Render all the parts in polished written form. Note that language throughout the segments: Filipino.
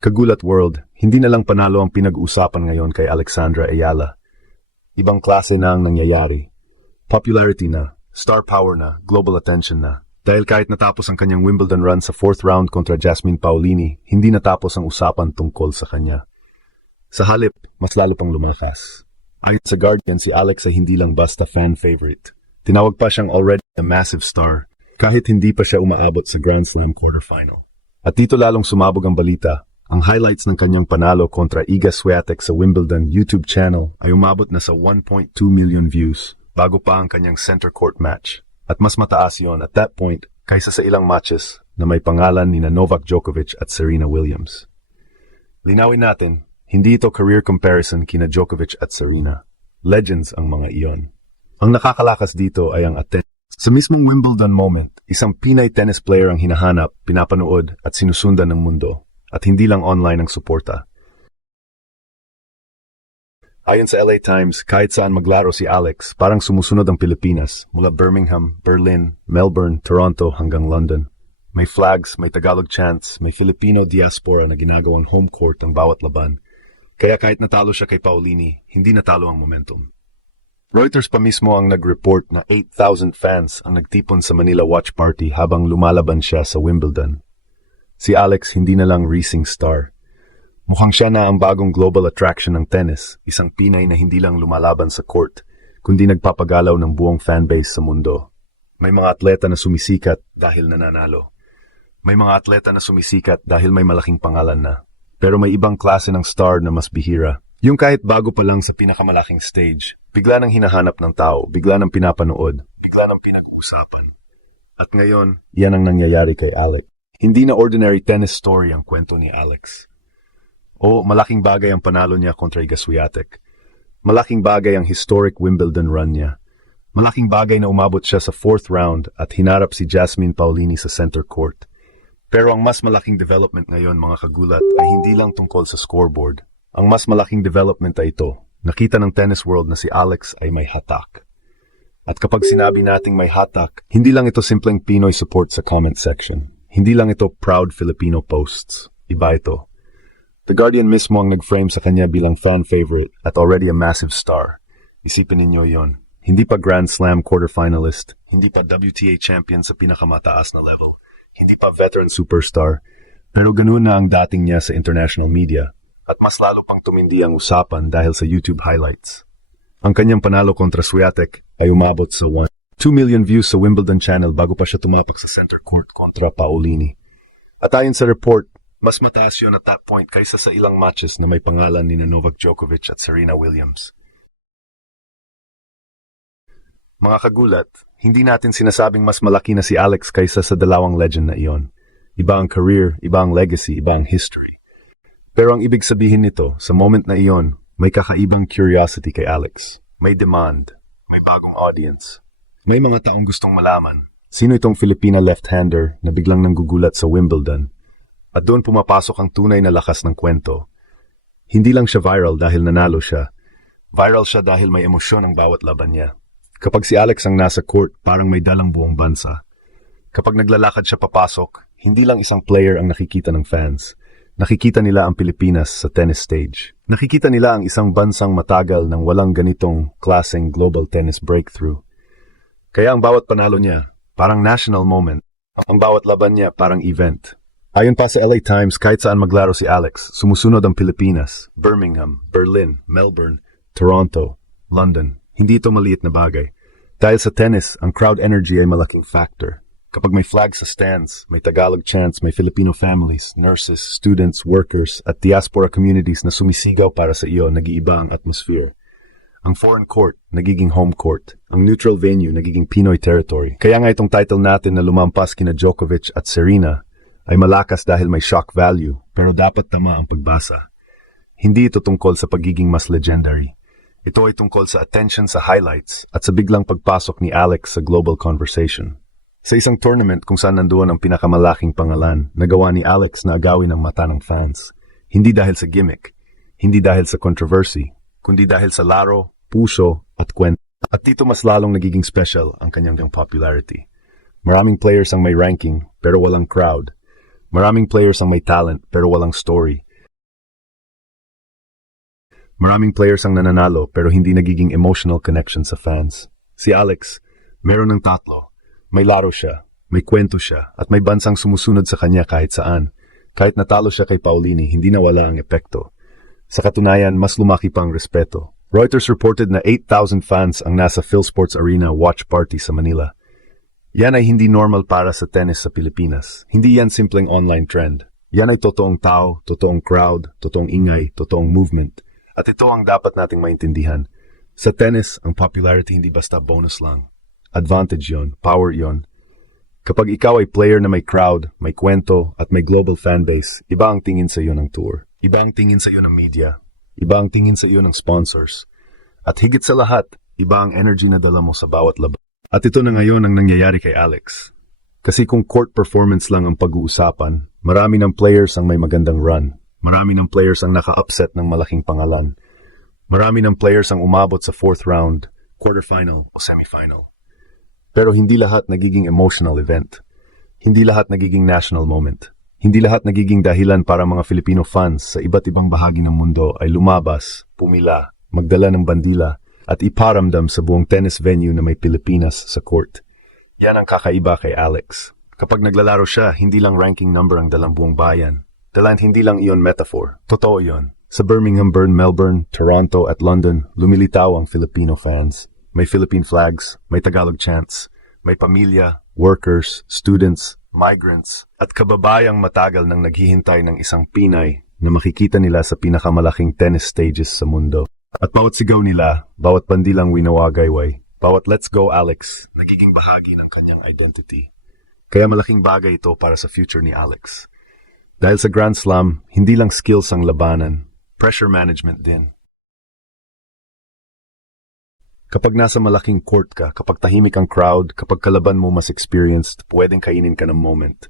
Kagulat world, hindi na lang panalo ang pinag-uusapan ngayon kay Alexandra Ayala. Ibang klase na ang nangyayari. Popularity na, star power na, global attention na. Dahil kahit natapos ang kanyang Wimbledon run sa 4th round kontra Jasmine Paolini, hindi natapos ang usapan tungkol sa kanya. Sa halip, mas lalo pang lumalakas. Ayon sa Guardian, si Alex ay hindi lang basta fan favorite. Tinawag pa siyang already a massive star, kahit hindi pa siya umaabot sa Grand Slam quarterfinal. At dito lalong sumabog ang balita. Ang highlights ng kanyang panalo kontra Iga Swiatek sa Wimbledon YouTube channel ay umabot na sa 1.2 million views bago pa ang kanyang center court match. At mas mataas yon at that point kaysa sa ilang matches na may pangalan ni Novak Djokovic at Serena Williams. Linawin natin, hindi ito career comparison kina Djokovic at Serena. Legends ang mga iyon. Ang nakakalakas dito ay ang attention. Sa mismong Wimbledon moment, isang Pinay tennis player ang hinahanap, pinapanood at sinusundan ng mundo. At hindi lang online ang suporta. Ayon sa LA Times, kahit saan maglaro si Alex, parang sumusunod ang Pilipinas mula Birmingham, Berlin, Melbourne, Toronto hanggang London. May flags, may Tagalog chants, may Filipino diaspora na ginagawang home court ang bawat laban. Kaya kahit natalo siya kay Paolini, hindi natalo ang momentum. Reuters pa mismo ang nag-report na 8,000 fans ang nagtipon sa Manila Watch Party habang lumalaban siya sa Wimbledon. Si Alex hindi na lang racing star. Mukhang siya na ang bagong global attraction ng tennis, isang Pinay na hindi lang lumalaban sa court, kundi nagpapagalaw ng buong fanbase sa mundo. May mga atleta na sumisikat dahil nananalo. May mga atleta na sumisikat dahil may malaking pangalan na. Pero may ibang klase ng star na mas bihira. Yung kahit bago pa lang sa pinakamalaking stage, bigla nang hinahanap ng tao, bigla nang pinapanood, bigla nang pinag-uusapan. At ngayon, yan ang nangyayari kay Alex. Hindi na ordinary tennis story ang kwento ni Alex. O malaking bagay ang panalo niya kontra Iga Swiatek. Malaking bagay ang historic Wimbledon run niya. Malaking bagay na umabot siya sa 4th round at hinarap si Jasmine Paolini sa center court. Pero ang mas malaking development ngayon mga kagulat ay hindi lang tungkol sa scoreboard. Ang mas malaking development ay ito. Nakita ng tennis world na si Alex ay may hatak. At kapag sinabi nating may hatak, hindi lang ito simpleng Pinoy support sa comment section. Hindi lang ito proud Filipino posts. Iba ito. The Guardian mismo ang nag-frame sa kanya bilang fan favorite at already a massive star. Isipin ninyo yon. Hindi pa Grand Slam quarterfinalist, hindi pa WTA champion sa pinakamataas na level, hindi pa veteran superstar, pero ganoon na ang dating niya sa international media at mas lalo pang tumindi ang usapan dahil sa YouTube highlights. Ang kanyang panalo kontra Swiatek ay umabot sa 2 million views sa Wimbledon channel bago pa siya tumapak sa center court kontra Paolini. At ayon sa report, mas mataas yun at that point kaysa sa ilang matches na may pangalan ni Novak Djokovic at Serena Williams. Mga kagulat, hindi natin sinasabing mas malaki na si Alex kaysa sa dalawang legend na iyon. Iba ang career, iba ang legacy, iba ang history. Pero ang ibig sabihin nito, sa moment na iyon, may kakaibang curiosity kay Alex. May demand, may bagong audience. May mga taong gustong malaman, sino itong Filipina left-hander na biglang nanggugulat sa Wimbledon? At doon pumapasok ang tunay na lakas ng kwento. Hindi lang siya viral dahil nanalo siya. Viral siya dahil may emosyon ang bawat laban niya. Kapag si Alex ang nasa court, parang may dalang buong bansa. Kapag naglalakad siya papasok, hindi lang isang player ang nakikita ng fans. Nakikita nila ang Pilipinas sa tennis stage. Nakikita nila ang isang bansang matagal ng walang ganitong klaseng global tennis breakthrough. Kaya ang bawat panalo niya, parang national moment. Ang bawat laban niya, parang event. Ayon pa sa LA Times, kahit saan maglaro si Alex, sumusunod ang Pilipinas, Birmingham, Berlin, Melbourne, Toronto, London. Hindi ito maliit na bagay. Dahil sa tennis, ang crowd energy ay malaking factor. Kapag may flag sa stands, may Tagalog chants, may Filipino families, nurses, students, workers, at diaspora communities na sumisigaw para sa iyo, nag-iiba ang atmosphere. Ang foreign court, nagiging home court. Ang neutral venue, nagiging Pinoy territory. Kaya nga itong title natin na lumampas kina Djokovic at Serena ay malakas dahil may shock value, pero dapat tama ang pagbasa. Hindi ito tungkol sa pagiging mas legendary. Ito ay tungkol sa attention sa highlights at sa biglang pagpasok ni Alex sa global conversation. Sa isang tournament kung saan nandoon ang pinakamalaking pangalan, nagawa ni Alex na agawin ang mata ng fans. Hindi dahil sa gimmick, hindi dahil sa controversy, kundi dahil sa laro, puso, at kwento. At dito mas lalong nagiging special ang kanyang popularity. Maraming players ang may ranking pero walang crowd. Maraming players ang may talent pero walang story. Maraming players ang nananalo pero hindi nagiging emotional connection sa fans. Si Alex, meron ng tatlo. May laro siya, may kwento siya, at may bansang sumusunod sa kanya kahit saan. Kahit natalo siya kay Paulini, hindi nawala ang epekto. Sa katunayan, mas lumaki pa ang respeto. Reuters reported na 8,000 fans ang nasa PhilSports Arena watch party sa Manila. Yan ay hindi normal para sa tennis sa Pilipinas. Hindi yan simpleng online trend. Yan ay totoong tao, totoong crowd, totoong ingay, totoong movement. At ito ang dapat nating maintindihan. Sa tennis, ang popularity hindi basta bonus lang. Advantage yon, power yon. Kapag ikaw ay player na may crowd, may kwento, at may global fanbase, iba ang tingin sa iyo ng tour. Iba ang tingin sa iyo ng media. Iba ang tingin sa iyo ng sponsors. At higit sa lahat, iba ang energy na dala mo sa bawat laban. At ito na ngayon ang nangyayari kay Alex. Kasi kung court performance lang ang pag-uusapan, marami ng players ang may magandang run. Marami ng players ang naka-upset ng malaking pangalan. Marami ng players ang umabot sa fourth round, quarterfinal o semifinal. Pero hindi lahat nagiging emotional event. Hindi lahat nagiging national moment. Hindi lahat nagiging dahilan para mga Filipino fans sa iba't ibang bahagi ng mundo ay lumabas, pumila, magdala ng bandila, at iparamdam sa buong tennis venue na may Pilipinas sa court. Yan ang kakaiba kay Alex. Kapag naglalaro siya, hindi lang ranking number ang dalang buong bayan. Hindi lang iyon metaphor. Totoo iyon. Sa Birmingham, Melbourne, Toronto at London, lumilitaw ang Filipino fans. May Philippine flags, may Tagalog chants, may pamilya, workers, students, migrants, at kababayang matagal nang naghihintay ng isang Pinay na makikita nila sa pinakamalaking tennis stages sa mundo. At bawat sigaw nila, bawat bandilang winawagayway, bawat let's go Alex, nagiging bahagi ng kanyang identity. Kaya malaking bagay ito para sa future ni Alex. Dahil sa Grand Slam, hindi lang skills ang labanan, pressure management din. Kapag nasa malaking court ka, kapag tahimik ang crowd, kapag kalaban mo mas experienced, pwedeng kainin ka ng moment.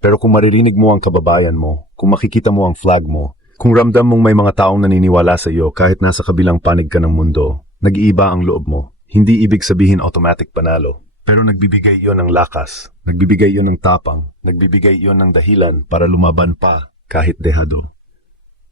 Pero kung maririnig mo ang kababayan mo, kung makikita mo ang flag mo, kung ramdam mong may mga taong naniniwala sa iyo kahit nasa kabilang panig ka ng mundo, nag-iiba ang loob mo. Hindi ibig sabihin automatic panalo. Pero nagbibigay iyon ng lakas, nagbibigay iyon ng tapang, nagbibigay iyon ng dahilan para lumaban pa kahit dehado.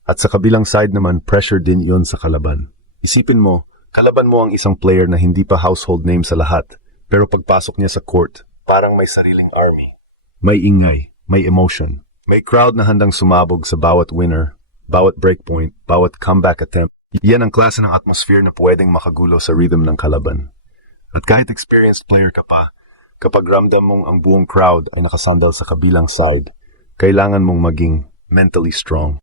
At sa kabilang side naman, pressure din iyon sa kalaban. Isipin mo, kalaban mo ang isang player na hindi pa household name sa lahat, pero pagpasok niya sa court, parang may sariling army. May ingay, may emotion, may crowd na handang sumabog sa bawat winner, bawat breakpoint, bawat comeback attempt. Yan ang klase ng atmosphere na pwedeng makagulo sa rhythm ng kalaban. At kahit experienced player ka pa, kapag ramdam mong ang buong crowd ay nakasandal sa kabilang side, kailangan mong maging mentally strong.